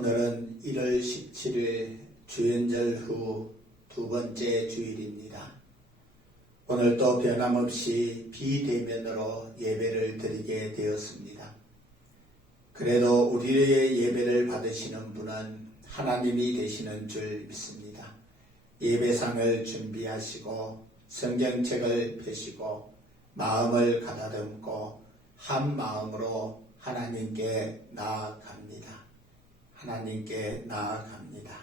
오늘은 1월 17일 주연절 후 두 번째 주일입니다. 오늘도 변함없이 비대면으로 예배를 드리게 되었습니다. 그래도 우리의 예배를 받으시는 분은 하나님이 되시는 줄 믿습니다. 예배상을 준비하시고 성경책을 펴시고 마음을 가다듬고 한 마음으로 하나님께 나아갑니다. 하나님께 나아갑니다.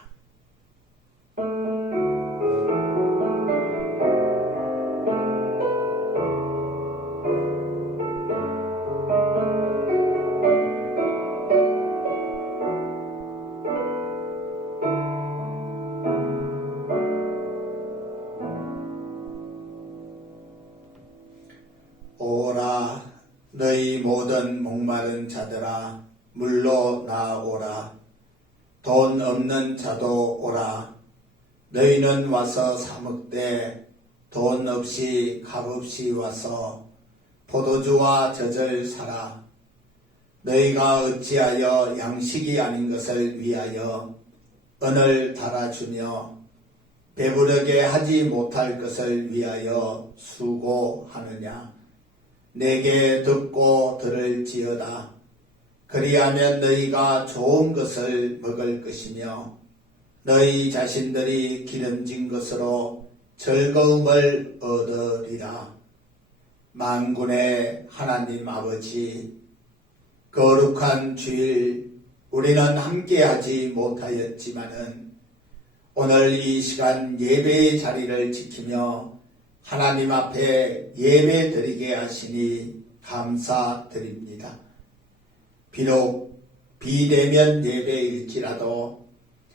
오라 너희 모든 목마른 자들아 물로 나오라. 돈 없는 자도 오라. 너희는 와서 사 먹되 돈 없이 값없이 와서 포도주와 젖을 사라. 너희가 어찌하여 양식이 아닌 것을 위하여 은을 달아주며 배부르게 하지 못할 것을 위하여 수고하느냐. 내게 듣고 들을지어다. 그리하면 너희가 좋은 것을 먹을 것이며 너희 자신들이 기름진 것으로 즐거움을 얻으리라. 만군의 하나님 아버지, 거룩한 주일 우리는 함께하지 못하였지만은 오늘 이 시간 예배의 자리를 지키며 하나님 앞에 예배 드리게 하시니 감사드립니다. 비록 비대면 예배일지라도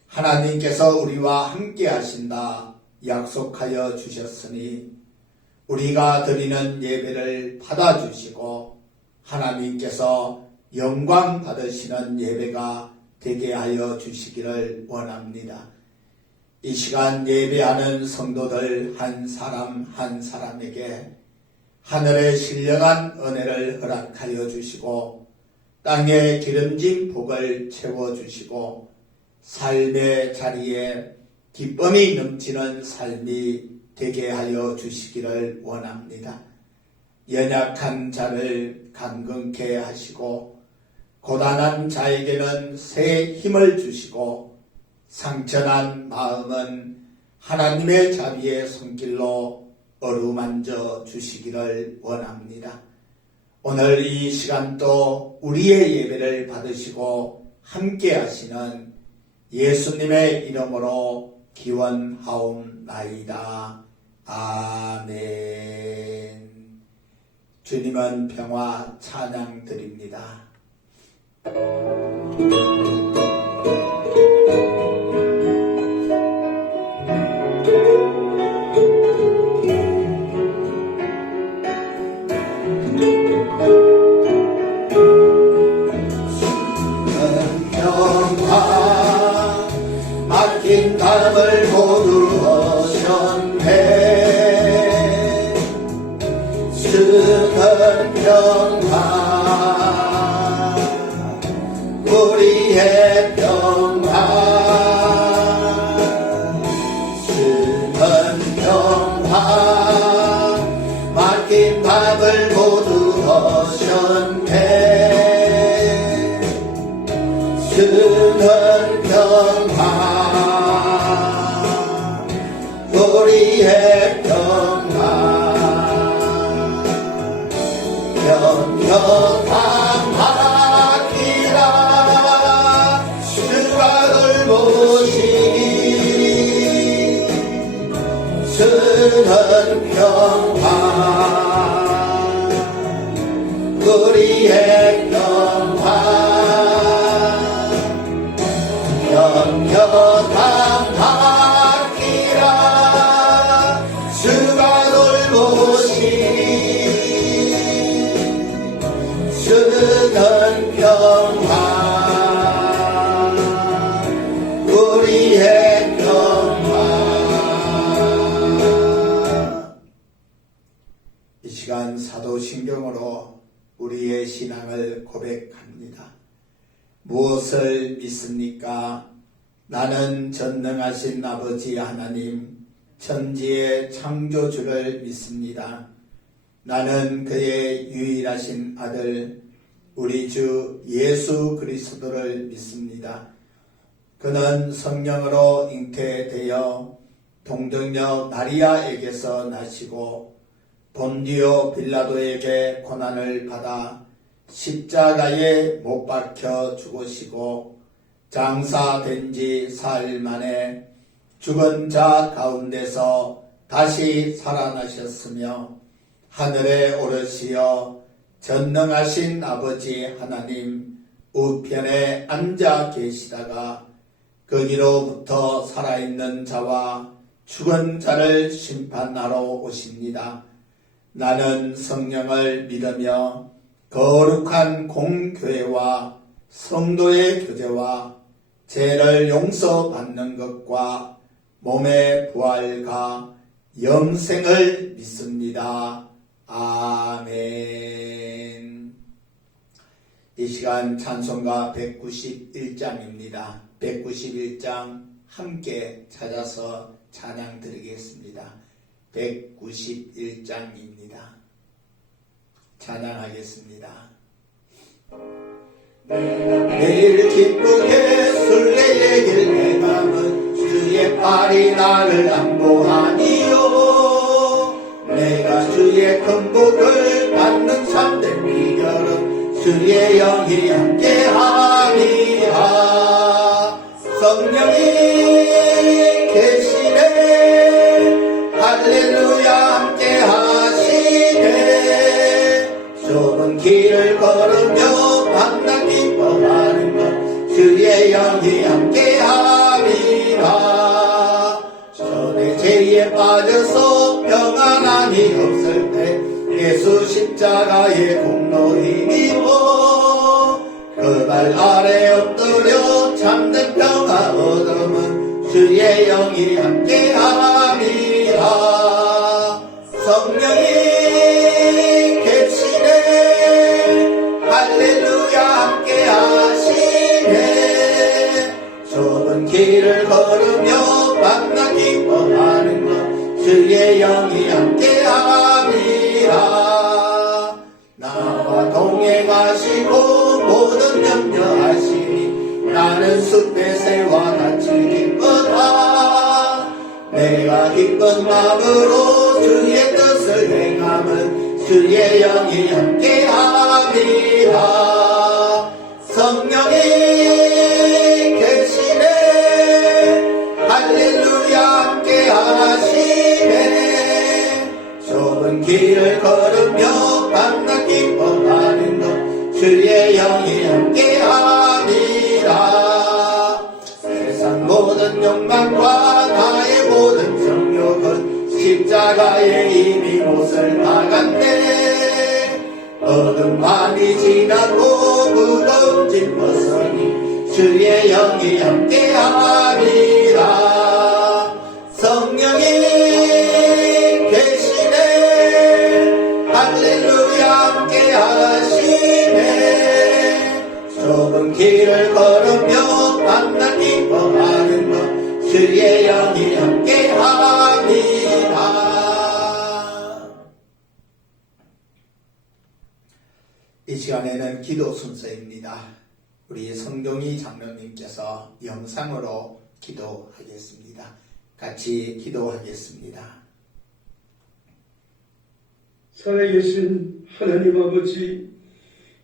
하나님께서 우리와 함께 하신다 약속하여 주셨으니 우리가 드리는 예배를 받아주시고 하나님께서 영광 받으시는 예배가 되게 하여 주시기를 원합니다. 이 시간 예배하는 성도들 한 사람 한 사람에게 하늘의 신령한 은혜를 허락하여 주시고 땅에 기름진 복을 채워주시고 삶의 자리에 기쁨이 넘치는 삶이 되게 하여 주시기를 원합니다. 연약한 자를 강건케 하시고 고단한 자에게는 새 힘을 주시고 상처난 마음은 하나님의 자비의 손길로 어루만져 주시기를 원합니다. 오늘 이 시간도 우리의 예배를 받으시고 함께 하시는 예수님의 이름으로 기원하옵나이다. 아멘. 주님은 평화 찬양 드립니다. 맡긴 담을 모두 하셨네. 주는 평화 우리의 평화 주는 평화 맡긴 담을 모두 하셨네. 주는 평화 우리의 평화 평평하기라. 주가 돌보시니 주는 평화 우리의 평화 평평하기라. 주가 돌보시니 주는 평화 우리의 평화. 이 시간 사도신경으로 우리의 신앙을 고백합니다. 무엇을 믿습니까? 나는 전능하신 아버지 하나님, 천지의 창조주를 믿습니다. 나는 그의 유일하신 아들, 우리 주 예수 그리스도를 믿습니다. 그는 성령으로 잉태되어 동정녀 마리아에게서 나시고 본디오 빌라도에게 고난을 받아 십자가에 못 박혀 죽으시고 장사된 지 사흘 만에 죽은 자 가운데서 다시 살아나셨으며 하늘에 오르시어 전능하신 아버지 하나님 우편에 앉아 계시다가 거기로부터 살아있는 자와 죽은 자를 심판하러 오십니다. 나는 성령을 믿으며 거룩한 공교회와 성도의 교제와 죄를 용서받는 것과 몸의 부활과 영생을 믿습니다. 아멘. 이 시간 찬송가 191장입니다. 191장 함께 찾아서 찬양 드리겠습니다. 191장입니다. 찬양하겠습니다. 매일 기쁘게 순례의 길 행함은 주의 팔이 나를 안보하니요. 내가 주의 큰 복을 받는 참된 비결은 주의 영이 함께하리라. 성령이 계시네. 할렐루야 함께하시네. 좁은 길을 걸으며 만나 기뻐하는 것 주의 영이 함께하리라. 전에 죄에 빠져서 평안함이 없을 때 예수 십자가의 공로 힘입어 그 발 아래 엎드려 참된 평화 얻음은 주의 영이 함께하리라. 성령이 계시네. 할렐루야 함께하시네. 좁은 길을 걸으며 만나 기뻐하는 것 주의 영이 함께하리라. 나와 동행하시고 모든 염려하시니 나는 숲의 새와 같이 기쁘다. 내가 기쁜 마음으로 주의 뜻을 행함은 주의 영이 함께하리라. 성령이 계시네. 할렐루야 함께하시네. 좁은 길을 걸으며 만나 기뻐하는 것 주의 영이 함께하리라. 세상 모든 욕망과 나의 모든 정욕은 십자가에 이미 못을 박았네. 어둠 밤이 지나고 무거운 짐 벗으니 주의 영이 함께하리라. 성령이 계시네. 할렐루야 함께하시네. 좁은 길을 걸으며 만나 기뻐하는 것 주의 영이 함께하리라. 이 시간에는 기도 순서입니다. 우리 성동희 장로님께서 영상으로 기도하겠습니다. 같이 기도하겠습니다. 살아계신 하나님 아버지,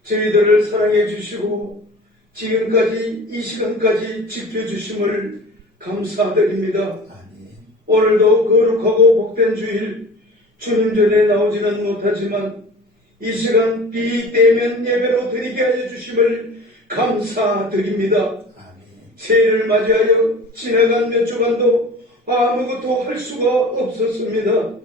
저희들을 사랑해 주시고 지금까지 이 시간까지 지켜주심을 감사드립니다. 아멘. 오늘도 거룩하고 복된 주일 주님 전에 나오지는 못하지만 이 시간 비대면 예배로 드리게 하여 주심을 감사드립니다. 아멘. 새해를 맞이하여 지나간 몇 주간도 아무것도 할 수가 없었습니다.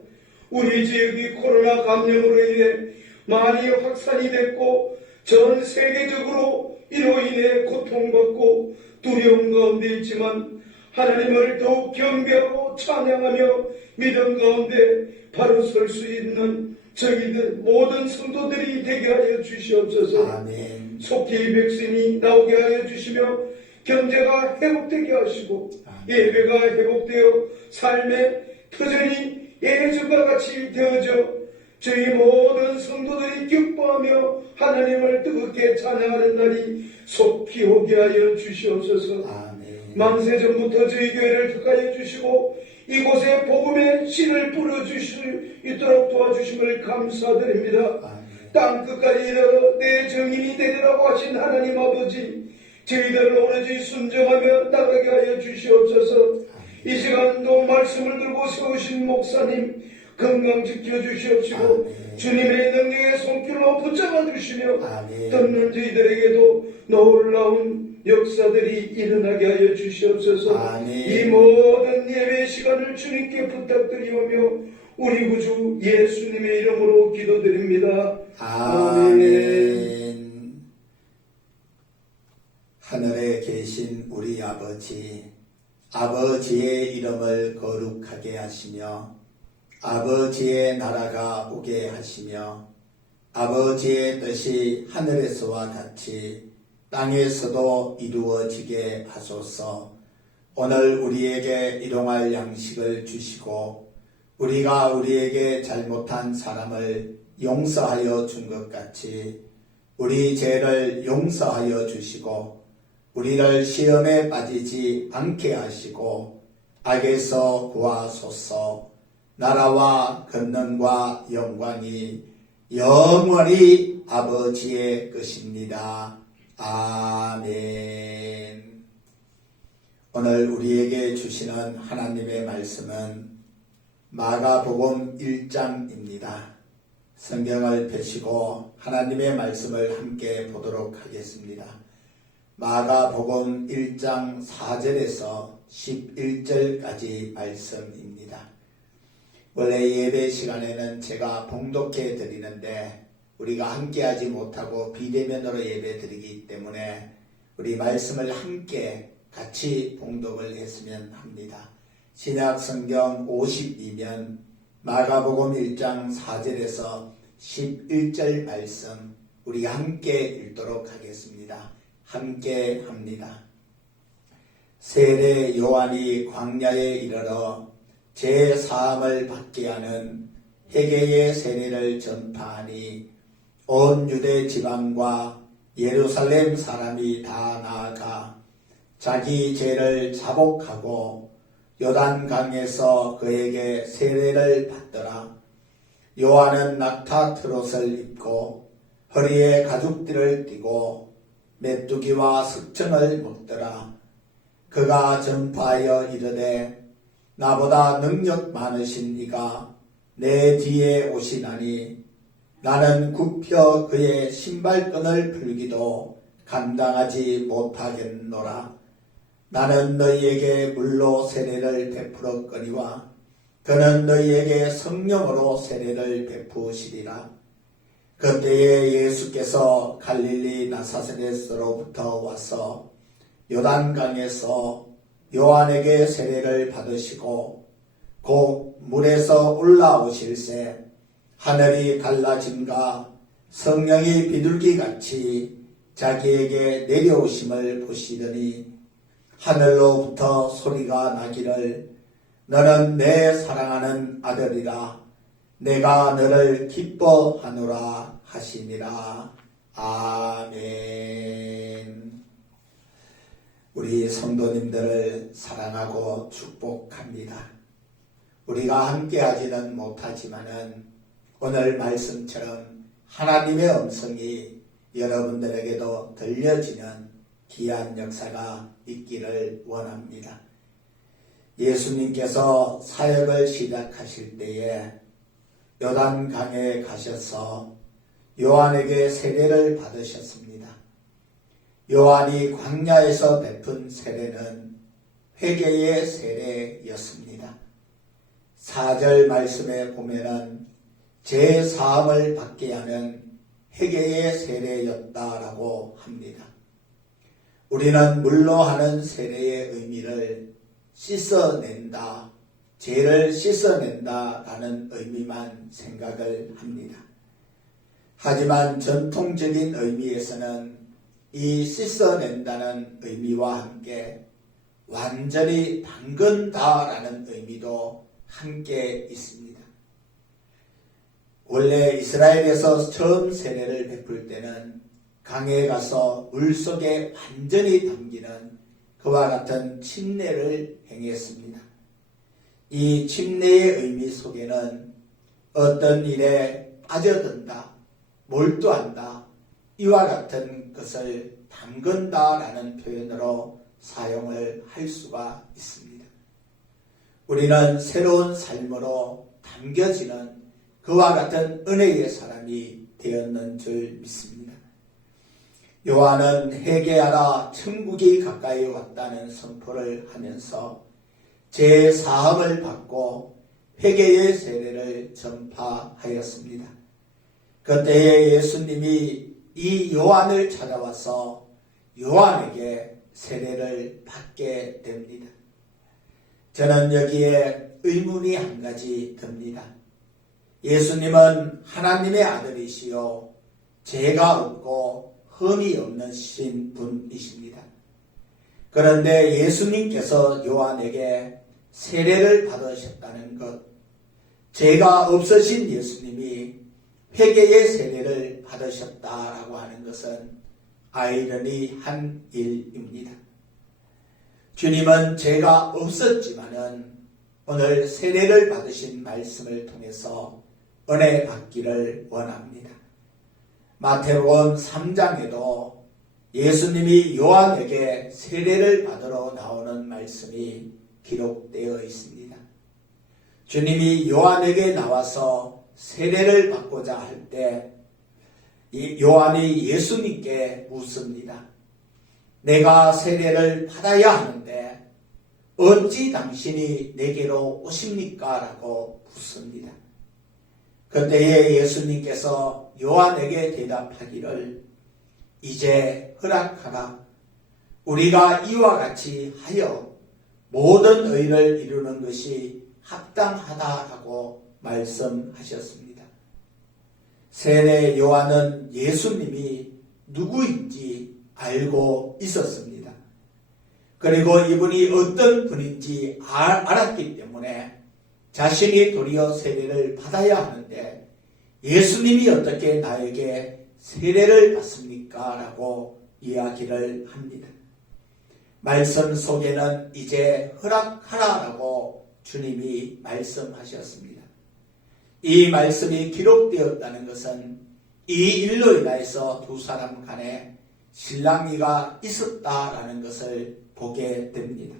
우리 지역이 코로나 감염으로 인해 많이 확산이 됐고 전 세계적으로 이로 인해 고통받고 두려움 가운데 있지만 하나님을 더욱 경배하고 찬양하며 믿음 가운데 바로 설 수 있는 저희들 모든 성도들이 되게 하여 주시옵소서. 아멘. 속히 백신이 나오게 하여 주시며 경제가 회복되게 하시고 예배가 회복되어 삶의 터전이 예전과 같이 되어져 저희 모든 성도들이 기뻐하며 하나님을 뜨겁게 찬양하는 날이 속히 오게 하여 주시옵소서. 아멘. 만세전부터 저희 교회를 택하여 주시고 이곳에 복음의 씨를 뿌려주실 있도록 도와주심을 감사드립니다. 아멘. 땅끝까지 이르러 내 정인이 되리라고 하신 하나님 아버지, 저희들을 오로지 순종하며 나가게 하여 주시옵소서. 이 시간도 말씀을 들고 세우신 목사님 건강 지켜주시옵시고 아멘. 주님의 능력의 손길로 붙잡아 주시며 아멘. 듣는 저희들에게도 놀라운 역사들이 일어나게 하여 주시옵소서. 아멘. 이 모든 예배 시간을 주님께 부탁드리오며 우리 구주 예수님의 이름으로 기도드립니다. 아멘. 하늘에 계신 우리 아버지, 아버지의 이름을 거룩하게 하시며 아버지의 나라가 오게 하시며 아버지의 뜻이 하늘에서와 같이 땅에서도 이루어지게 하소서. 오늘 우리에게 일용할 양식을 주시고 우리가 우리에게 잘못한 사람을 용서하여 준 것 같이 우리 죄를 용서하여 주시고 우리를 시험에 빠지지 않게 하시고 악에서 구하소서. 나라와 권능과 영광이 영원히 아버지의 것입니다. 아멘. 오늘 우리에게 주시는 하나님의 말씀은 마가복음 1장입니다. 성경을 펴시고 하나님의 말씀을 함께 보도록 하겠습니다. 마가복음 1장 4절에서 11절까지 말씀입니다. 원래 예배 시간에는 제가 봉독해 드리는데 우리가 함께하지 못하고 비대면으로 예배 드리기 때문에 우리 말씀을 함께 같이 봉독을 했으면 합니다. 신약 성경 52면 마가복음 1장 4절에서 11절 말씀 우리 함께 읽도록 하겠습니다. 함께 합니다. 세례 요한이 광야에 이르러 제 사함을 받게 하는 회개의 세례를 전파하니 온 유대 지방과 예루살렘 사람이 다 나아가 자기 죄를 자복하고 요단강에서 그에게 세례를 받더라. 요한은 낙타 트롯을 입고 허리에 가죽띠를 띠고 메뚜기와 석청을 먹더라. 그가 전파하여 이르되 나보다 능력 많으신 이가 내 뒤에 오시나니 나는 굽혀 그의 신발끈을 풀기도 감당하지 못하겠노라. 나는 너희에게 물로 세례를 베풀었거니와 그는 너희에게 성령으로 세례를 베푸시리라. 그때에 예수께서 갈릴리 나사렛으로부터 와서 요단강에서 요한에게 세례를 받으시고 곧 물에서 올라오실새 하늘이 갈라짐과 성령이 비둘기같이 자기에게 내려오심을 보시더니 하늘로부터 소리가 나기를 너는 내 사랑하는 아들이라 내가 너를 기뻐하노라 하시니라. 아멘. 우리 성도님들을 사랑하고 축복합니다. 우리가 함께하지는 못하지만은 오늘 말씀처럼 하나님의 음성이 여러분들에게도 들려지는 귀한 역사가 있기를 원합니다. 예수님께서 사역을 시작하실 때에 요단강에 가셔서 요한에게 세례를 받으셨습니다. 요한이 광야에서 베푼 세례는 회개의 세례였습니다. 4절 말씀에 보면은 제 사함을 받게 하는 회개의 세례였다라고 합니다. 우리는 물로 하는 세례의 의미를 씻어낸다, 죄를 씻어낸다라는 의미만 생각을 합니다. 하지만 전통적인 의미에서는 이 씻어낸다는 의미와 함께 완전히 담근다라는 의미도 함께 있습니다. 원래 이스라엘에서 처음 세례를 베풀 때는 강에 가서 물속에 완전히 담기는 그와 같은 침례를 행했습니다. 이 침례의 의미 속에는 어떤 일에 빠져든다, 몰두한다, 이와 같은 것을 담근다라는 표현으로 사용을 할 수가 있습니다. 우리는 새로운 삶으로 담겨지는 그와 같은 은혜의 사람이 되었는 줄 믿습니다. 요한은 회개하라 천국이 가까이 왔다는 선포를 하면서 제사함을 받고 회개의 세례를 전파하였습니다. 그때에 예수님이 이 요한을 찾아와서 요한에게 세례를 받게 됩니다. 저는 여기에 의문이 한 가지 듭니다. 예수님은 하나님의 아들이시요 죄가 없고 흠이 없는 신 분이십니다. 그런데 예수님께서 요한에게 세례를 받으셨다는 것, 죄가 없으신 예수님이 회개의 세례를 받으셨다라고 하는 것은 아이러니한 일입니다. 주님은 죄가 없었지만은 오늘 세례를 받으신 말씀을 통해서 은혜 받기를 원합니다. 마태복음 3장에도 예수님이 요한에게 세례를 받으러 나오는 말씀이 기록되어 있습니다. 주님이 요한에게 나와서 세례를 받고자 할 때 요한이 예수님께 묻습니다. 내가 세례를 받아야 하는데 어찌 당신이 내게로 오십니까? 라고 묻습니다. 그때에 예수님께서 요한에게 대답하기를 이제 허락하라. 우리가 이와 같이 하여 모든 의를 이루는 것이 합당하다라고 말씀하셨습니다. 세례 요한은 예수님이 누구인지 알고 있었습니다. 그리고 이분이 어떤 분인지 알았기 때문에 자신이 도리어 세례를 받아야 하는데 예수님이 어떻게 나에게 세례를 받습니까? 라고 이야기를 합니다. 말씀 속에는 이제 허락하라라고 주님이 말씀하셨습니다. 이 말씀이 기록되었다는 것은 이 일로 인하여서 두 사람 간에 실랑이가 있었다라는 것을 보게 됩니다.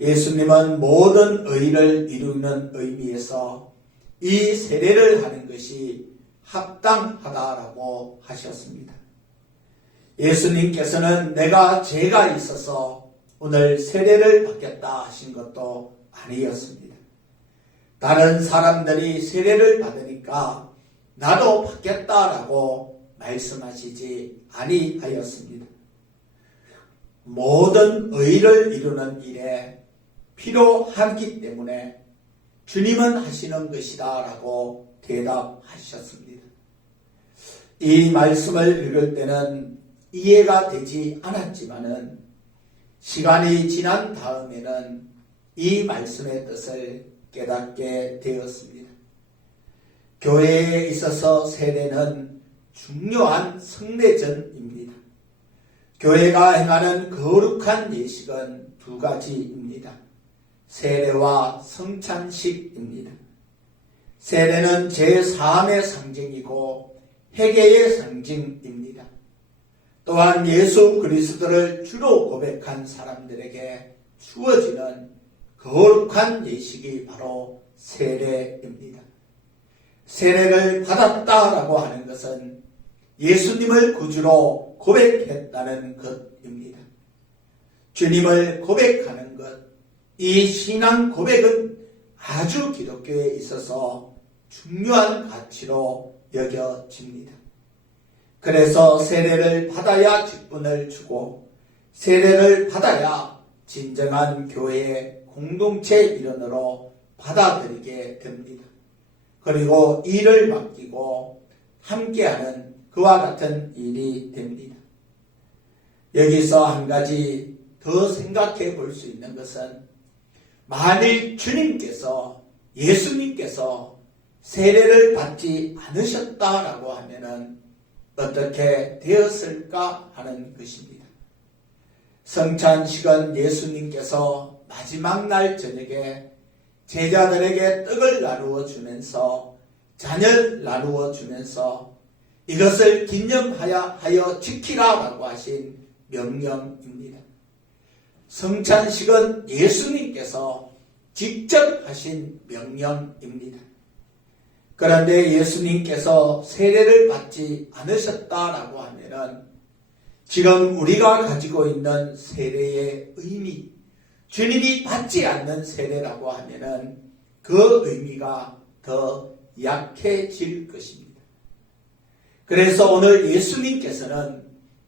예수님은 모든 의를 이루는 의미에서 이 세례를 하는 것이 합당하다라고 하셨습니다. 예수님께서는 내가 죄가 있어서 오늘 세례를 받겠다 하신 것도 아니었습니다. 다른 사람들이 세례를 받으니까 나도 받겠다라고 말씀하시지 아니하였습니다. 모든 의를 이루는 일에 필요하기 때문에 주님은 하시는 것이다 라고 대답하셨습니다. 이 말씀을 읽을 때는 이해가 되지 않았지만은 시간이 지난 다음에는 이 말씀의 뜻을 깨닫게 되었습니다. 교회에 있어서 세례는 중요한 성례전입니다. 교회가 행하는 거룩한 예식은 두 가지입니다. 세례와 성찬식입니다. 세례는 제3의 상징이고 회개의 상징입니다. 또한 예수 그리스도를 주로 고백한 사람들에게 주어지는 거룩한 예식이 바로 세례입니다. 세례를 받았다라고 하는 것은 예수님을 구주로 고백했다는 것입니다. 주님을 고백하는 것, 이 신앙 고백은 아주 기독교에 있어서 중요한 가치로 여겨집니다. 그래서 세례를 받아야 직분을 주고 세례를 받아야 진정한 교회의 공동체 일원으로 받아들이게 됩니다. 그리고 일을 맡기고 함께하는 그와 같은 일이 됩니다. 여기서 한 가지 더 생각해 볼 수 있는 것은 만일 주님께서 예수님께서 세례를 받지 않으셨다라고 하면은 어떻게 되었을까 하는 것입니다. 성찬식은 예수님께서 마지막 날 저녁에 제자들에게 떡을 나누어 주면서 잔을 나누어 주면서 이것을 기념하여 지키라라고 하신 명령입니다. 성찬식은 예수님께서 직접 하신 명령입니다. 그런데 예수님께서 세례를 받지 않으셨다라고 하면은 지금 우리가 가지고 있는 세례의 의미, 주님이 받지 않는 세례라고 하면은 그 의미가 더 약해질 것입니다. 그래서 오늘 예수님께서는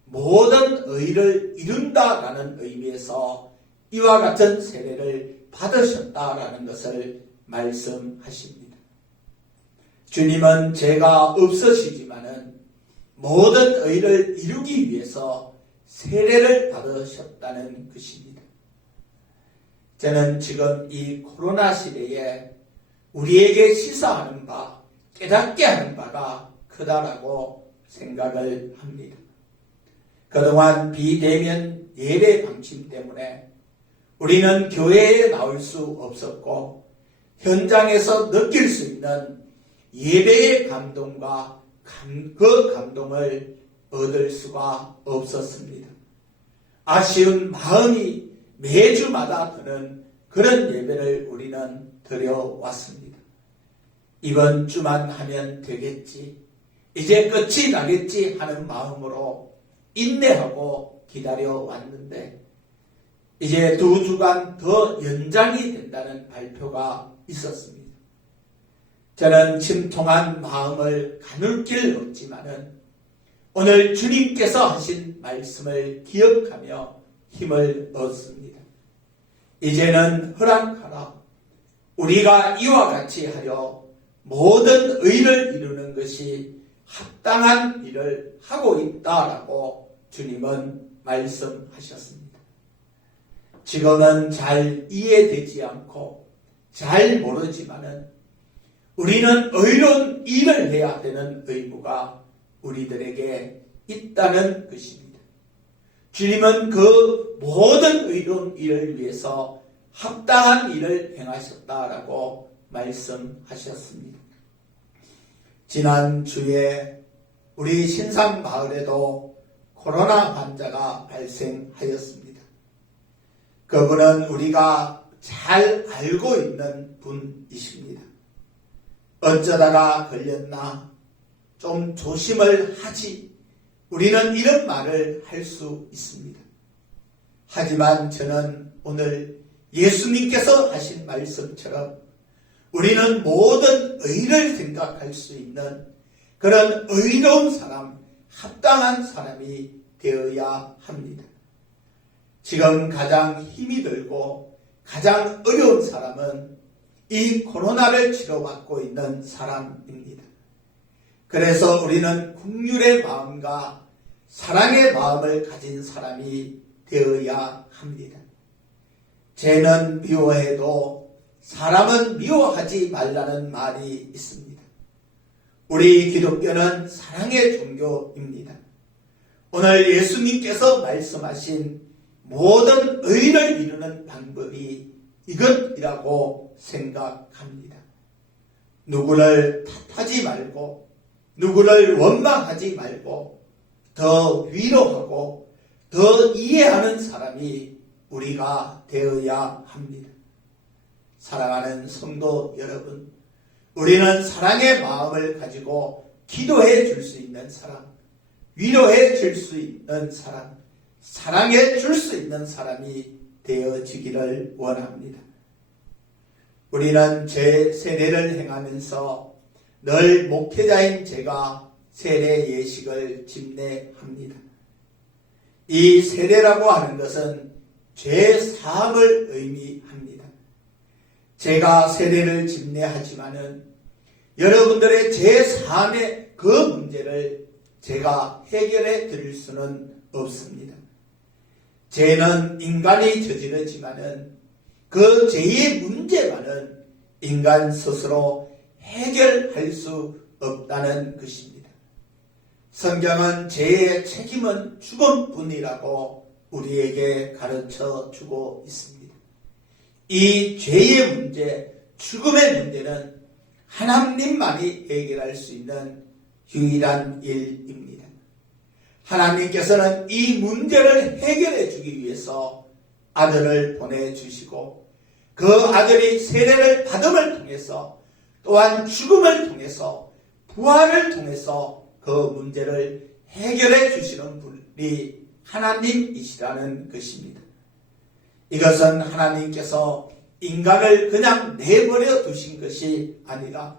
모든 의를 이룬다라는 의미에서 이와 같은 세례를 받으셨다라는 것을 말씀하십니다. 주님은 죄가 없으시지만은 모든 의를 이루기 위해서 세례를 받으셨다는 것입니다. 저는 지금 이 코로나 시대에 우리에게 시사하는 바, 깨닫게 하는 바가 크다라고 생각을 합니다. 그동안 비대면 예배 방침 때문에 우리는 교회에 나올 수 없었고 현장에서 느낄 수 있는 예배의 감동과 그 감동을 얻을 수가 없었습니다. 아쉬운 마음이 매주마다 드는 그런 예배를 우리는 드려왔습니다. 이번 주만 하면 되겠지, 이제 끝이 나겠지 하는 마음으로 인내하고 기다려왔는데 이제 2주간 더 연장이 된다는 발표가 있었습니다. 저는 침통한 마음을 가눌 길 없지만은 오늘 주님께서 하신 말씀을 기억하며 힘을 얻습니다. 이제는 허락하라. 우리가 이와 같이 하여 모든 의를 이루는 것이 합당한 일을 하고 있다라고 주님은 말씀하셨습니다. 지금은 잘 이해되지 않고 잘 모르지만은 우리는 의로운 일을 해야 되는 의무가 우리들에게 있다는 것입니다. 주님은 그 모든 의로운 일을 위해서 합당한 일을 행하셨다라고 말씀하셨습니다. 지난 주에 우리 신상마을에도 코로나 환자가 발생하였습니다. 그분은 우리가 잘 알고 있는 분이십니다. 어쩌다가 걸렸나, 좀 조심을 하지, 우리는 이런 말을 할 수 있습니다. 하지만 저는 오늘 예수님께서 하신 말씀처럼 우리는 모든 의를 생각할 수 있는 그런 의로운 사람, 합당한 사람이 되어야 합니다. 지금 가장 힘이 들고 가장 어려운 사람은 이 코로나를 치료받고 있는 사람입니다. 그래서 우리는 긍휼의 마음과 사랑의 마음을 가진 사람이 되어야 합니다. 죄는 미워해도 사람은 미워하지 말라는 말이 있습니다. 우리 기독교는 사랑의 종교입니다. 오늘 예수님께서 말씀하신 모든 의를 이루는 방법이 이것이라고 생각합니다. 누구를 탓하지 말고 누구를 원망하지 말고 더 위로하고 더 이해하는 사람이 우리가 되어야 합니다. 사랑하는 성도 여러분, 우리는 사랑의 마음을 가지고 기도해 줄 수 있는 사람, 위로해 줄 수 있는 사람, 사랑해 줄 수 있는 사람이 되어지기를 원합니다. 우리는 제 세례를 행하면서 늘 목회자인 제가 세례 예식을 집례합니다. 이 세례라고 하는 것은 죄 사함을 의미합니다. 제가 세례를 집례하지만은 여러분들의 제3의 그 문제를 제가 해결해 드릴 수는 없습니다. 죄는 인간이 저지르지만은 그 죄의 문제만은 인간 스스로 해결할 수 없다는 것입니다. 성경은 죄의 책임은 죽음뿐이라고 우리에게 가르쳐 주고 있습니다. 이 죄의 문제, 죽음의 문제는 하나님만이 해결할 수 있는 유일한 일입니다. 하나님께서는 이 문제를 해결해 주기 위해서 아들을 보내주시고 그 아들이 세례를 받음을 통해서 또한 죽음을 통해서 부활을 통해서 그 문제를 해결해 주시는 분이 하나님이시라는 것입니다. 이것은 하나님께서 인간을 그냥 내버려 두신 것이 아니라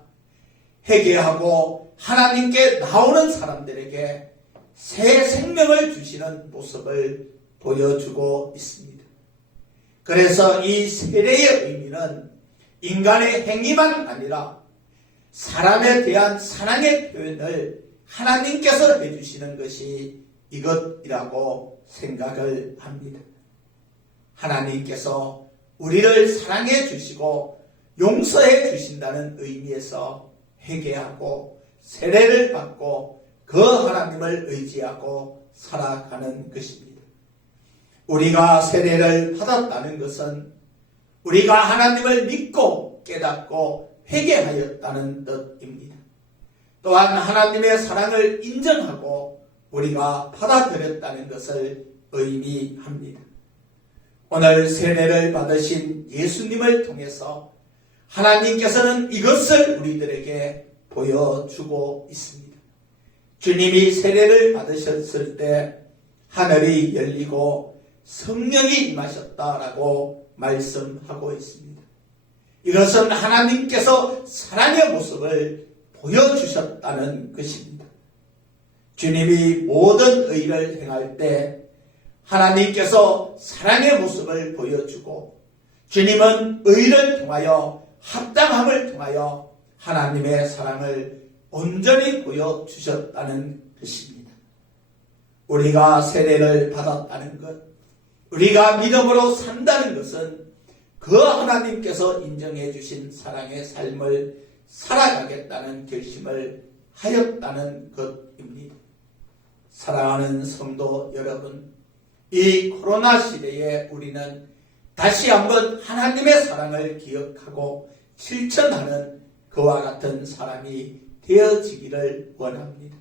회개하고 하나님께 나오는 사람들에게 새 생명을 주시는 모습을 보여주고 있습니다. 그래서 이 세례의 의미는 인간의 행위만 아니라 사람에 대한 사랑의 표현을 하나님께서 해주시는 것이 이것이라고 생각을 합니다. 하나님께서 우리를 사랑해 주시고 용서해 주신다는 의미에서 회개하고 세례를 받고 그 하나님을 의지하고 살아가는 것입니다. 우리가 세례를 받았다는 것은 우리가 하나님을 믿고 깨닫고 회개하였다는 뜻입니다. 또한 하나님의 사랑을 인정하고 우리가 받아들였다는 것을 의미합니다. 오늘 세례를 받으신 예수님을 통해서 하나님께서는 이것을 우리들에게 보여주고 있습니다. 주님이 세례를 받으셨을 때 하늘이 열리고 성령이 임하셨다라고 말씀하고 있습니다. 이것은 하나님께서 사랑의 모습을 보여주셨다는 것입니다. 주님이 모든 의를 행할 때 하나님께서 사랑의 모습을 보여주고 주님은 의를 통하여 합당함을 통하여 하나님의 사랑을 온전히 보여주셨다는 것입니다. 우리가 세례를 받았다는 것, 우리가 믿음으로 산다는 것은 그 하나님께서 인정해 주신 사랑의 삶을 살아가겠다는 결심을 하였다는 것입니다. 사랑하는 성도 여러분, 이 코로나 시대에 우리는 다시 한번 하나님의 사랑을 기억하고 실천하는 그와 같은 사람이 되어지기를 원합니다.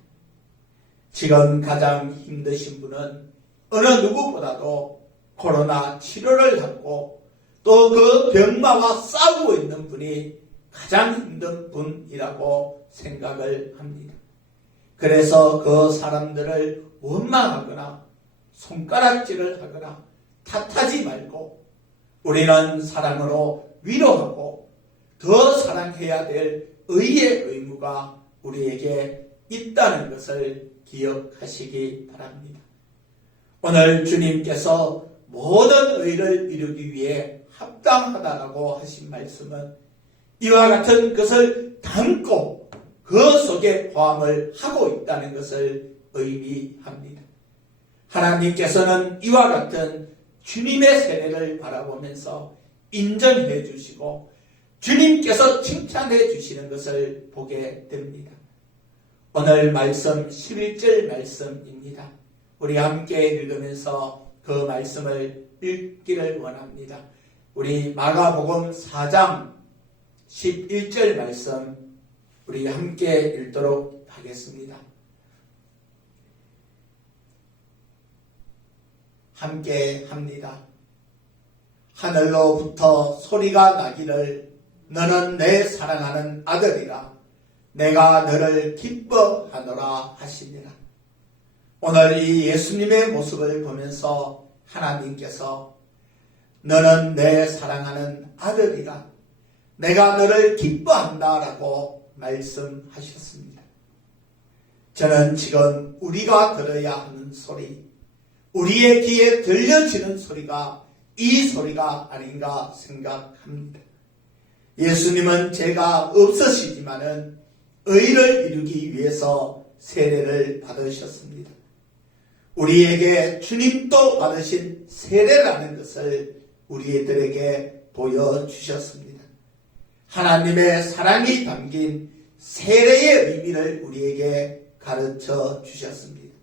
지금 가장 힘드신 분은 어느 누구보다도 코로나 치료를 하고 또 그 병마와 싸우고 있는 분이 가장 힘든 분이라고 생각을 합니다. 그래서 그 사람들을 원망하거나 손가락질을 하거나 탓하지 말고 우리는 사랑으로 위로하고 더 사랑해야 될 의의 의무가 우리에게 있다는 것을 기억하시기 바랍니다. 오늘 주님께서 모든 의를 이루기 위해 합당하다라고 하신 말씀은 이와 같은 것을 담고 그 속에 포함을 하고 있다는 것을 의미합니다. 하나님께서는 이와 같은 주님의 세례를 바라보면서 인정해 주시고 주님께서 칭찬해 주시는 것을 보게 됩니다. 오늘 말씀 11절 말씀입니다. 우리 함께 읽으면서 그 말씀을 읽기를 원합니다. 우리 마가복음 4장 11절 말씀 우리 함께 읽도록 하겠습니다. 함께 합니다. 하늘로부터 소리가 나기를 너는 내 사랑하는 아들이라 내가 너를 기뻐하노라 하시니라. 오늘 이 예수님의 모습을 보면서 하나님께서 너는 내 사랑하는 아들이라 내가 너를 기뻐한다라고 말씀하셨습니다. 저는 지금 우리가 들어야 하는 소리, 우리의 귀에 들려지는 소리가 이 소리가 아닌가 생각합니다. 예수님은 죄가 없으시지만은 의를 이루기 위해서 세례를 받으셨습니다. 우리에게 주님도 받으신 세례라는 것을 우리들에게 보여주셨습니다. 하나님의 사랑이 담긴 세례의 의미를 우리에게 가르쳐 주셨습니다.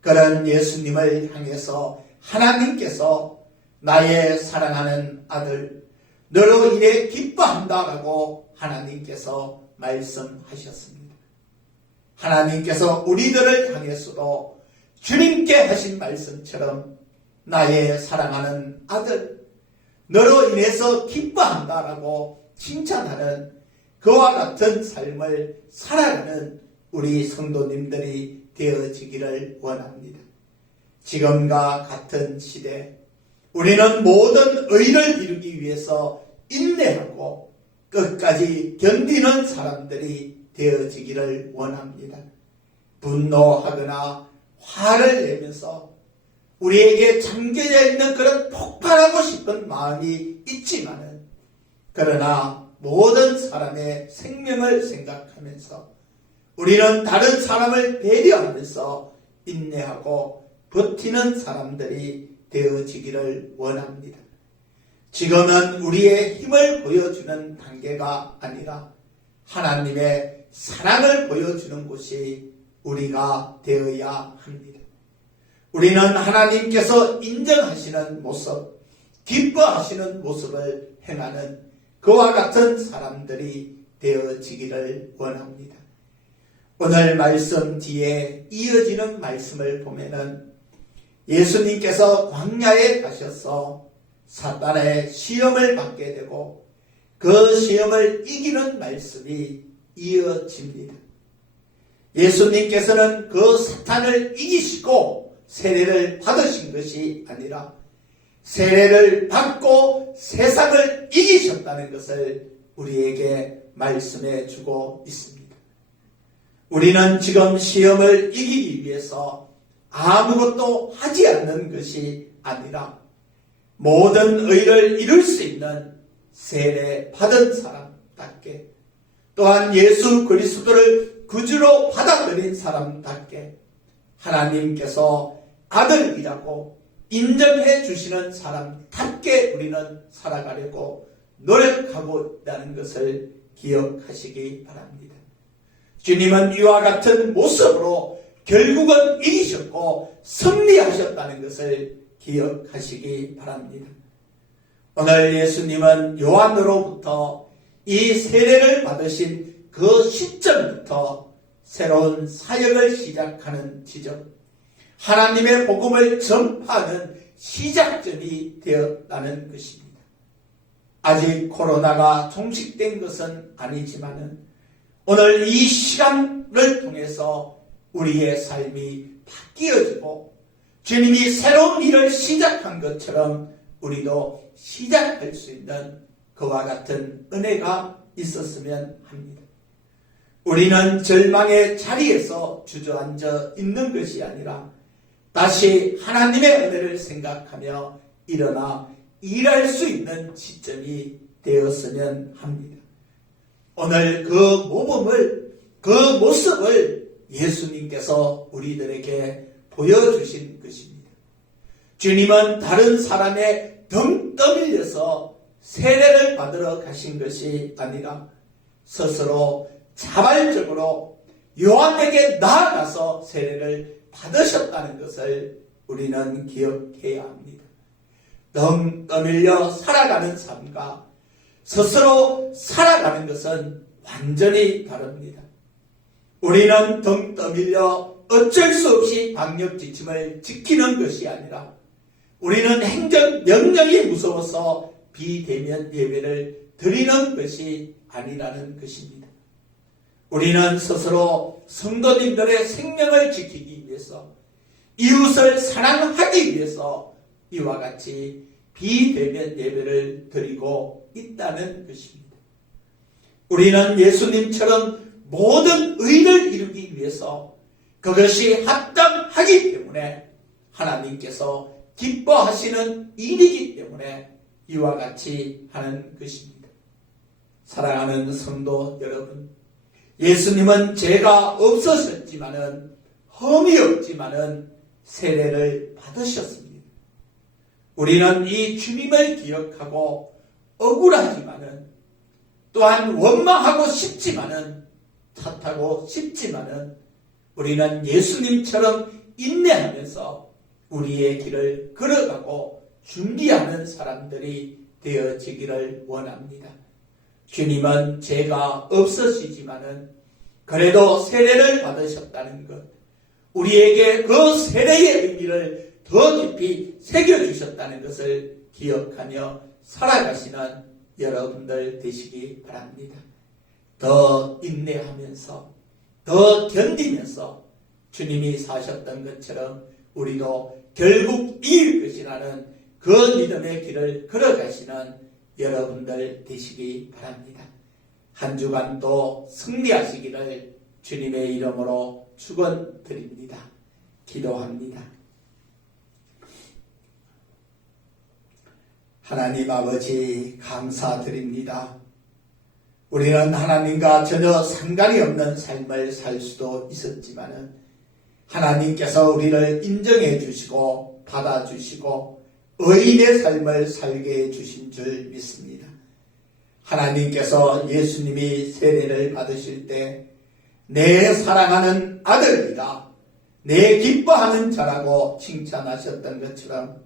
그런 예수님을 향해서 하나님께서 나의 사랑하는 아들 너로 인해 기뻐한다라고 하나님께서 말씀하셨습니다. 하나님께서 우리들을 향해서도 주님께 하신 말씀처럼 나의 사랑하는 아들 너로 인해서 기뻐한다라고 칭찬하는 그와 같은 삶을 살아가는 우리 성도님들이 되어지기를 원합니다. 지금과 같은 시대 우리는 모든 의를 이루기 위해서 인내하고 끝까지 견디는 사람들이 되어지기를 원합니다. 분노하거나 화를 내면서 우리에게 잠겨져 있는 그런 폭발하고 싶은 마음이 있지만은 그러나 모든 사람의 생명을 생각하면서 우리는 다른 사람을 배려하면서 인내하고 버티는 사람들이 되어지기를 원합니다. 지금은 우리의 힘을 보여주는 단계가 아니라 하나님의 사랑을 보여주는 곳이 우리가 되어야 합니다. 우리는 하나님께서 인정하시는 모습, 기뻐하시는 모습을 행하는 그와 같은 사람들이 되어지기를 원합니다. 오늘 말씀 뒤에 이어지는 말씀을 보면은 예수님께서 광야에 가셔서 사탄의 시험을 받게 되고 그 시험을 이기는 말씀이 이어집니다. 예수님께서는 그 사탄을 이기시고 세례를 받으신 것이 아니라 세례를 받고 세상을 이기셨다는 것을 우리에게 말씀해 주고 있습니다. 우리는 지금 시험을 이기기 위해서 아무것도 하지 않는 것이 아니라 모든 의를 이룰 수 있는 세례 받은 사람답게 또한 예수 그리스도를 구주로 받아들인 사람답게 하나님께서 아들이라고 인정해 주시는 사람답게 우리는 살아가려고 노력하고 있다는 것을 기억하시기 바랍니다. 주님은 이와 같은 모습으로 결국은 이기셨고 승리하셨다는 것을 기억하시기 바랍니다. 오늘 예수님은 요한으로부터 이 세례를 받으신 그 시점부터 새로운 사역을 시작하는 지점, 하나님의 복음을 전파하는 시작점이 되었다는 것입니다. 아직 코로나가 종식된 것은 아니지만은 오늘 이 시간을 통해서 우리의 삶이 바뀌어지고 주님이 새로운 일을 시작한 것처럼 우리도 시작할 수 있는 그와 같은 은혜가 있었으면 합니다. 우리는 절망의 자리에서 주저앉아 있는 것이 아니라 다시 하나님의 은혜를 생각하며 일어나 일할 수 있는 시점이 되었으면 합니다. 오늘 그 모범을, 그 모습을 예수님께서 우리들에게 보여주신 것입니다. 주님은 다른 사람의 등 떠밀려서 세례를 받으러 가신 것이 아니라 스스로 자발적으로 요한에게 나아가서 세례를 받으셨다는 것을 우리는 기억해야 합니다. 등 떠밀려 살아가는 삶과 스스로 살아가는 것은 완전히 다릅니다. 우리는 등 떠밀려 어쩔 수 없이 방역 지침을 지키는 것이 아니라 우리는 행정 명령이 무서워서 비대면 예배를 드리는 것이 아니라는 것입니다. 우리는 스스로 성도님들의 생명을 지키기 위해서 이웃을 사랑하기 위해서 이와 같이 비대면 예배를 드리고 있다는 것입니다. 우리는 예수님처럼 모든 의를 이루기 위해서 그것이 합당하기 때문에 하나님께서 기뻐하시는 일이기 때문에 이와 같이 하는 것입니다. 사랑하는 성도 여러분, 예수님은 죄가 없으셨지만은 흠이 없지만은 세례를 받으셨습니다. 우리는 이 주님을 기억하고 억울하지만은 또한 원망하고 싶지만은 탓하고 싶지만은 우리는 예수님처럼 인내하면서 우리의 길을 걸어가고 준비하는 사람들이 되어지기를 원합니다. 주님은 죄가 없으시지만은 그래도 세례를 받으셨다는 것, 우리에게 그 세례의 의미를 더 깊이 새겨주셨다는 것을 기억하며 살아가시는 여러분들 되시기 바랍니다. 더 인내하면서 더 견디면서 주님이 사셨던 것처럼 우리도 결국 이길 것이라는 그 믿음의 길을 걸어가시는 여러분들 되시기 바랍니다. 한 주간 또 승리하시기를 주님의 이름으로 축원드립니다. 기도합니다. 하나님 아버지 감사드립니다. 우리는 하나님과 전혀 상관이 없는 삶을 살 수도 있었지만은 하나님께서 우리를 인정해 주시고 받아주시고 의인의 삶을 살게 해주신 줄 믿습니다. 하나님께서 예수님이 세례를 받으실 때 내 사랑하는 아들이다, 내 기뻐하는 자라고 칭찬하셨던 것처럼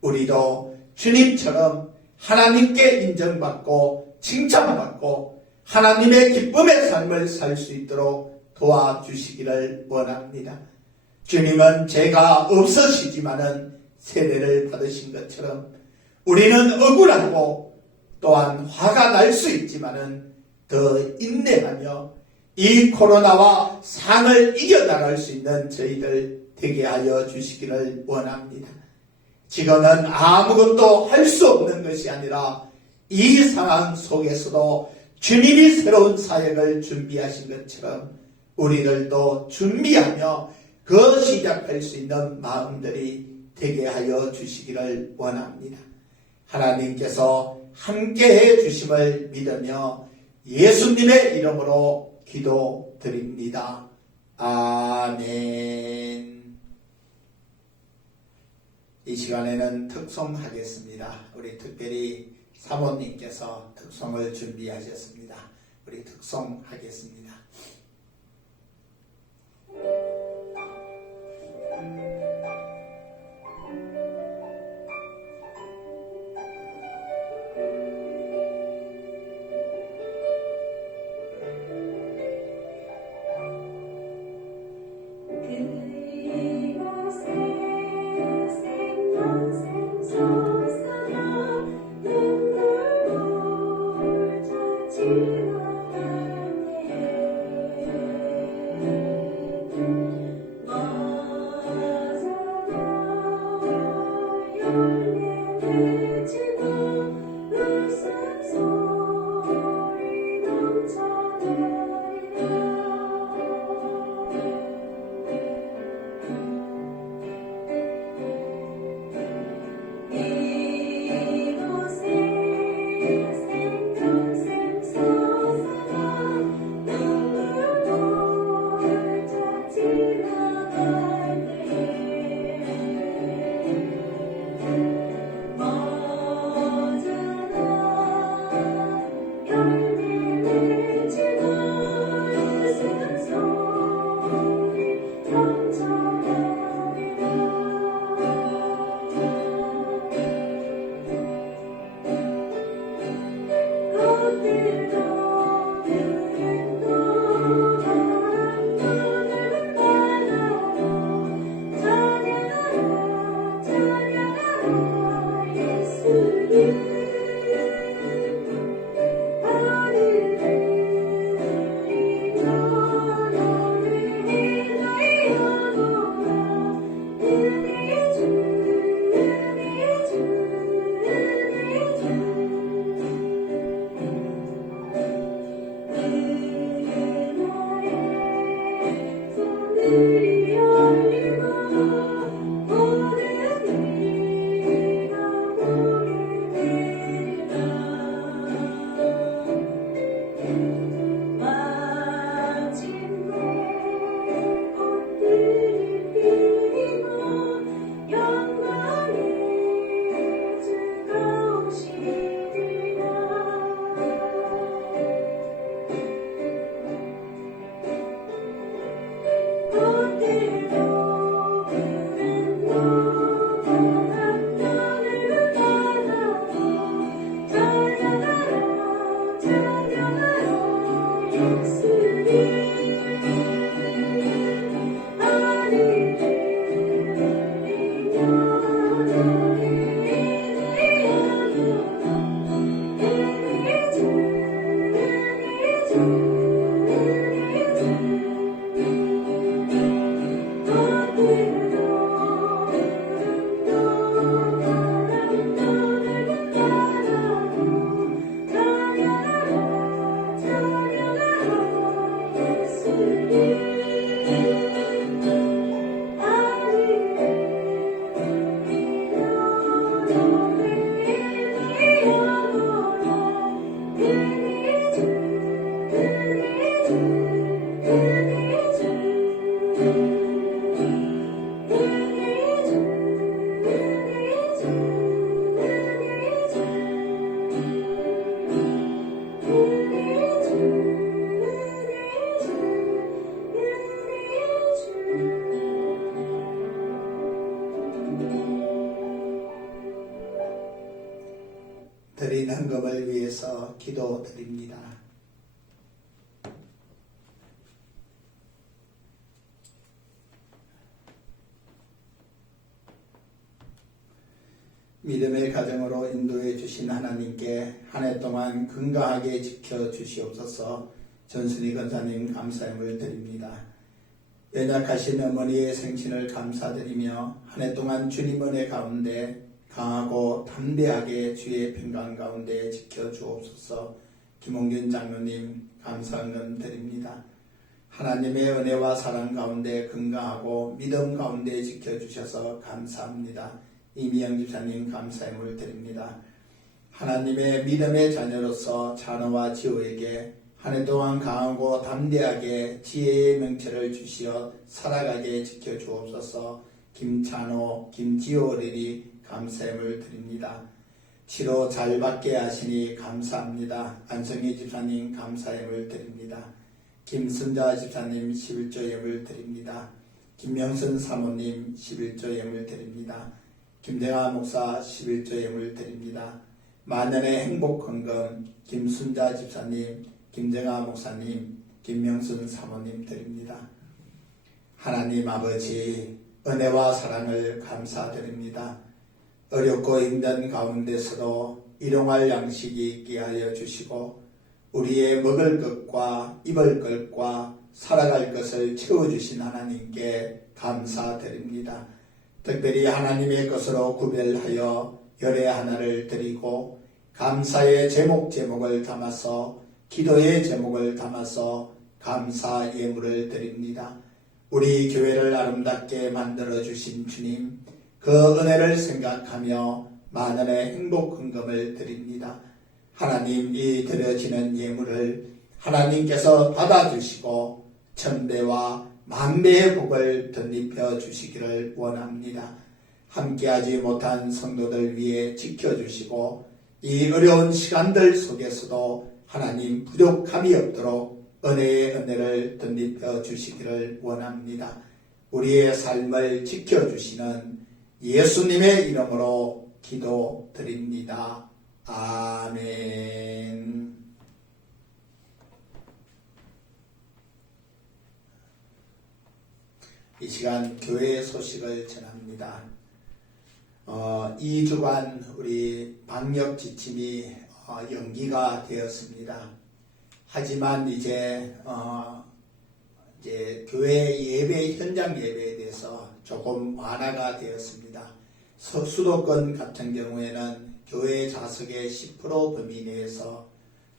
우리도 주님처럼 하나님께 인정받고 칭찬받고 하나님의 기쁨의 삶을 살 수 있도록 도와주시기를 원합니다. 주님은 죄가 없으시지만은 세례를 받으신 것처럼 우리는 억울하고 또한 화가 날 수 있지만은 더 인내하며 이 코로나와 상을 이겨나갈 수 있는 저희들 되게 하여 주시기를 원합니다. 지금은 아무것도 할 수 없는 것이 아니라 이 상황 속에서도 주님이 새로운 사역을 준비하신 것처럼 우리들도 준비하며 그 시작할 수 있는 마음들이 되게 하여 주시기를 원합니다. 하나님께서 함께해 주심을 믿으며 예수님의 이름으로 기도드립니다. 아멘. 이 시간에는 특송하겠습니다. 우리 특별히 사모님께서 특송을 준비하셨습니다. 우리 특송하겠습니다. 지나가네 드린 헌금을 위해서 기도드립니다. 믿음의 가정으로 인도해 주신 하나님께 한 해 동안 건강하게 지켜 주시옵소서. 전순희 권사님 감사함을 드립니다. 연약하신 어머니의 생신을 감사드리며 한 해 동안 주님 은혜 가운데 강하고 담대하게 주의 평강 가운데 지켜 주옵소서. 김홍균 장로님 감사헌금 드립니다. 하나님의 은혜와 사랑 가운데 건강하고 믿음 가운데 지켜주셔서 감사합니다. 이미영 집사님 감사함을 드립니다. 하나님의 믿음의 자녀로서 자녀와 지호에게 한 해 동안 강하고 담대하게 지혜의 명체를 주시어 살아가게 지켜주옵소서. 김찬호, 김지호 어린이 감사함을 드립니다. 치료 잘 받게 하시니 감사합니다. 안성희 집사님 감사함을 드립니다. 김순자 집사님 11조 예물 드립니다. 김명선 사모님 11조 예물 드립니다. 김대하 목사 11조 예물 드립니다. 만연의 행복 헌금 김순자 집사님, 김정아 목사님, 김명순 사모님 드립니다. 하나님 아버지 은혜와 사랑을 감사드립니다. 어렵고 힘든 가운데서도 일용할 양식이 있게 하여 주시고 우리의 먹을 것과 입을 것과 살아갈 것을 채워주신 하나님께 감사드립니다. 특별히 하나님의 것으로 구별하여 열의 하나를 드리고 감사의 제목을 담아서 기도의 제목을 담아서 감사 예물을 드립니다. 우리 교회를 아름답게 만들어 주신 주님, 그 은혜를 생각하며 만원의 행복 헌금을 드립니다. 하나님, 이 드려지는 예물을 하나님께서 받아주시고 천배와 만배의 복을 덧입혀 주시기를 원합니다. 함께하지 못한 성도들 위해 지켜주시고 이 어려운 시간들 속에서도 하나님 부족함이 없도록 은혜의 은혜를 덧입혀 주시기를 원합니다. 우리의 삶을 지켜주시는 예수님의 이름으로 기도드립니다. 아멘. 이 시간 교회 소식을 전합니다. 2주간 우리 방역 지침이 연기가 되었습니다. 하지만 이제 교회 예배, 현장 예배에 대해서 조금 완화가 되었습니다. 수도권 같은 경우에는 교회 좌석의 10% 범위 내에서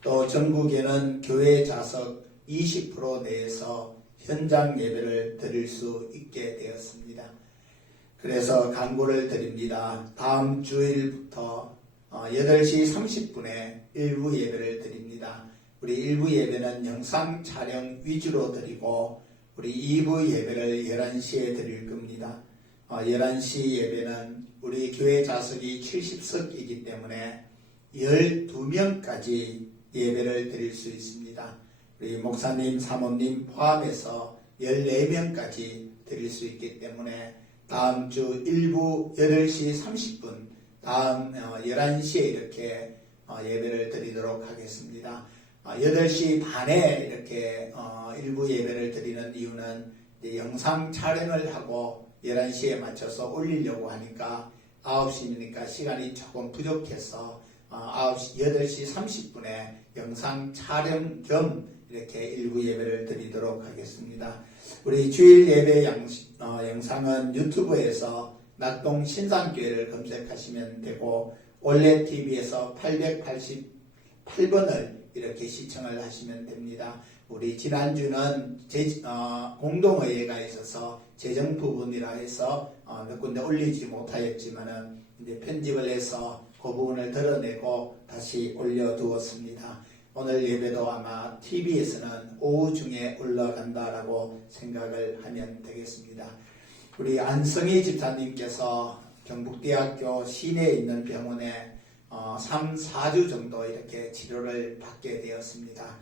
또 전국에는 교회 좌석 20% 내에서 현장 예배를 드릴 수 있게 되었습니다. 그래서 강구를 드립니다. 다음 주일부터 8시 30분에 일부 예배를 드립니다. 우리 일부 예배는 영상 촬영 위주로 드리고 우리 2부 예배를 11시에 드릴 겁니다. 11시 예배는 우리 교회 좌석이 70석이기 때문에 12명까지 예배를 드릴 수 있습니다. 우리 목사님, 사모님 포함해서 14명까지 드릴 수 있기 때문에 다음 주 일부 8시 30분, 다음 11시에 이렇게 예배를 드리도록 하겠습니다. 8시 반에 이렇게 일부 예배를 드리는 이유는 영상 촬영을 하고 11시에 맞춰서 올리려고 하니까 9시니까 시간이 조금 부족해서 8시 30분에 영상 촬영 겸 이렇게 일부 예배를 드리도록 하겠습니다. 우리 주일 예배 영상은 유튜브에서 낙동 신상교회를 검색하시면 되고 올레 TV에서 888번을 이렇게 시청을 하시면 됩니다. 우리 지난주는 공동의회가 있어서 재정 부분이라 해서 몇 군데 올리지 못하였지만은 이제 편집을 해서 그 부분을 드러내고 다시 올려두었습니다. 오늘 예배도 아마 TV에서는 오후 중에 올라간다라고 생각을 하면 되겠습니다. 우리 안성희 집사님께서 경북대학교 시내에 있는 병원에 3, 4주 정도 이렇게 치료를 받게 되었습니다.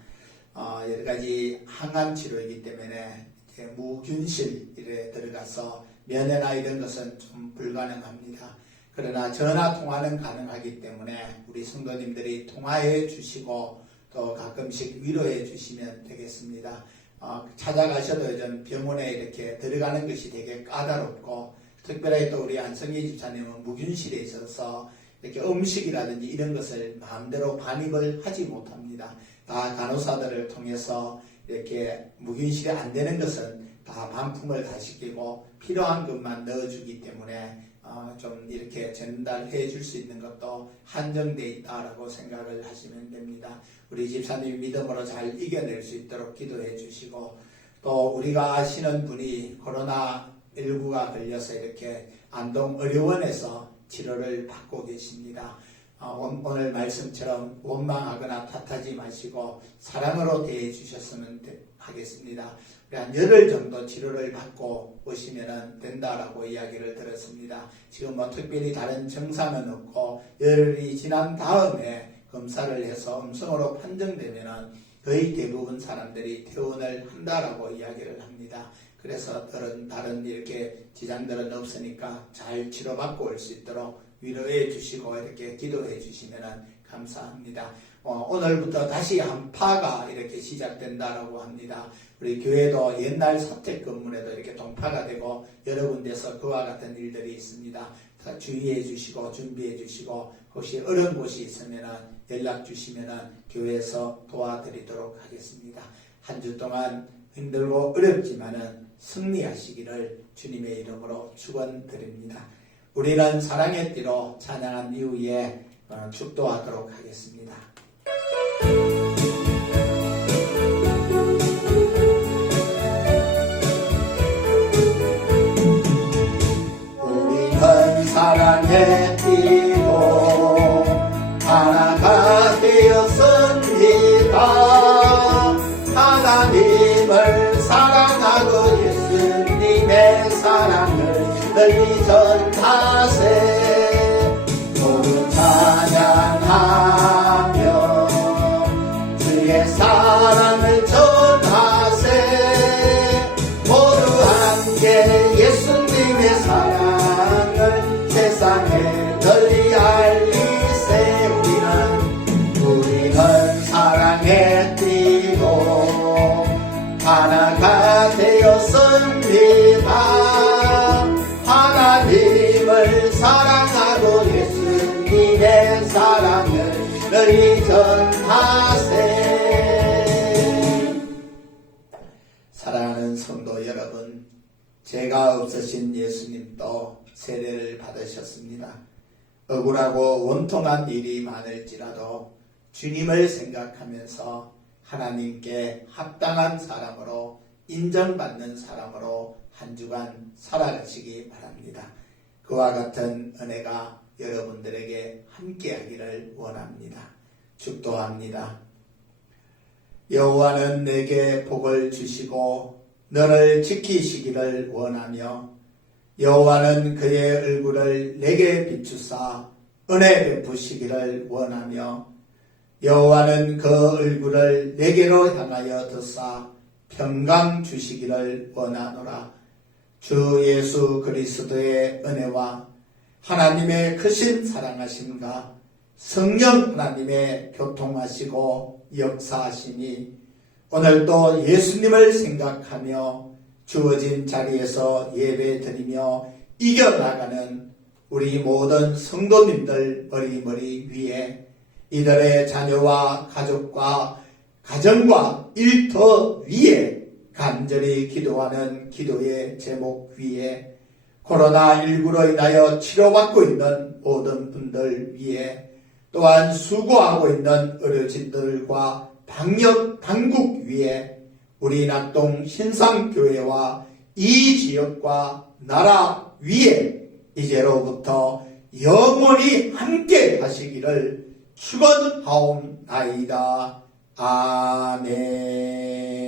여러 가지 항암 치료이기 때문에 이제 무균실에 들어가서 면회나 이런 것은 좀 불가능합니다. 그러나 전화 통화는 가능하기 때문에 우리 성도님들이 통화해 주시고 또 가끔씩 위로해 주시면 되겠습니다. 찾아가셔도 요즘 병원에 이렇게 들어가는 것이 되게 까다롭고 특별히 또 우리 안성희 집사님은 무균실에 있어서 이렇게 음식이라든지 이런 것을 마음대로 반입을 하지 못합니다. 다 간호사들을 통해서 이렇게 무균실이 안 되는 것은 다 반품을 다 시키고 필요한 것만 넣어주기 때문에 좀 이렇게 전달해 줄 수 있는 것도 한정되어 있다라고 생각을 하시면 됩니다. 우리 집사님 믿음으로 잘 이겨낼 수 있도록 기도해 주시고 또 우리가 아시는 분이 코로나19가 걸려서 이렇게 안동 의료원에서 치료를 받고 계십니다. 오늘 말씀처럼 원망하거나 탓하지 마시고 사랑으로 대해 주셨으면 하겠습니다. 한 열흘 정도 치료를 받고 오시면 된다라고 이야기를 들었습니다. 지금 뭐 특별히 다른 증상은 없고 열흘이 지난 다음에 검사를 해서 음성으로 판정되면 거의 대부분 사람들이 퇴원을 한다라고 이야기를 합니다. 그래서 다른 이렇게 지장들은 없으니까 잘 치료받고 올 수 있도록 위로해 주시고 이렇게 기도해 주시면 감사합니다. 오늘부터 다시 한파가 이렇게 시작된다라고 합니다. 우리 교회도 옛날 사택 건물에도 이렇게 동파가 되고 여러 군데서 그와 같은 일들이 있습니다. 다 주의해 주시고 준비해 주시고 혹시 어려운 곳이 있으면 연락 주시면 교회에서 도와드리도록 하겠습니다. 한 주 동안 힘들고 어렵지만은 승리하시기를 주님의 이름으로 축원드립니다. 우리는 사랑의 띠로 찬양한 이후에 축도하도록 하겠습니다. 우리는 사랑의 띠로 하나가 되었습니다. 하나님을 사랑하고 예수님의 사랑을 널리 전하세. 모두 찬양하며 주의 사랑을 전하세. 모두 함께 예수님의 사랑을 세상에 널리 알리세. 우리는 사랑의 띠로 하나가 되었습니다. 하나님을 사랑하고 예수님의 사랑을 널리 전하세. 사랑하는 성도 여러분, 죄가 없으신 예수님도 세례를 받으셨습니다. 억울하고 원통한 일이 많을지라도 주님을 생각하면서 하나님께 합당한 사람으로 인정받는 사람으로 한 주간 살아가시기 바랍니다. 그와 같은 은혜가 여러분들에게 함께하기를 원합니다. 축도합니다. 여호와는 내게 복을 주시고 너를 지키시기를 원하며 여호와는 그의 얼굴을 내게 비추사 은혜 베푸시기를 원하며 여호와는 그 얼굴을 내게로 향하여 드사 평강 주시기를 원하노라. 주 예수 그리스도의 은혜와 하나님의 크신 사랑하심과 성령 하나님의 교통하시고 역사하시니 오늘도 예수님을 생각하며 주어진 자리에서 예배드리며 이겨나가는 우리 모든 성도님들 머리머리 위에 이들의 자녀와 가족과 가정과 일터 위에 간절히 기도하는 기도의 제목 위에 코로나19로 인하여 치료받고 있는 모든 분들 위에 또한 수고하고 있는 어르신들과 방역 당국 위에 우리 낙동 신상교회와 이 지역과 나라 위에 이제로부터 영원히 함께 하시기를 축원하옵나이다. 아멘.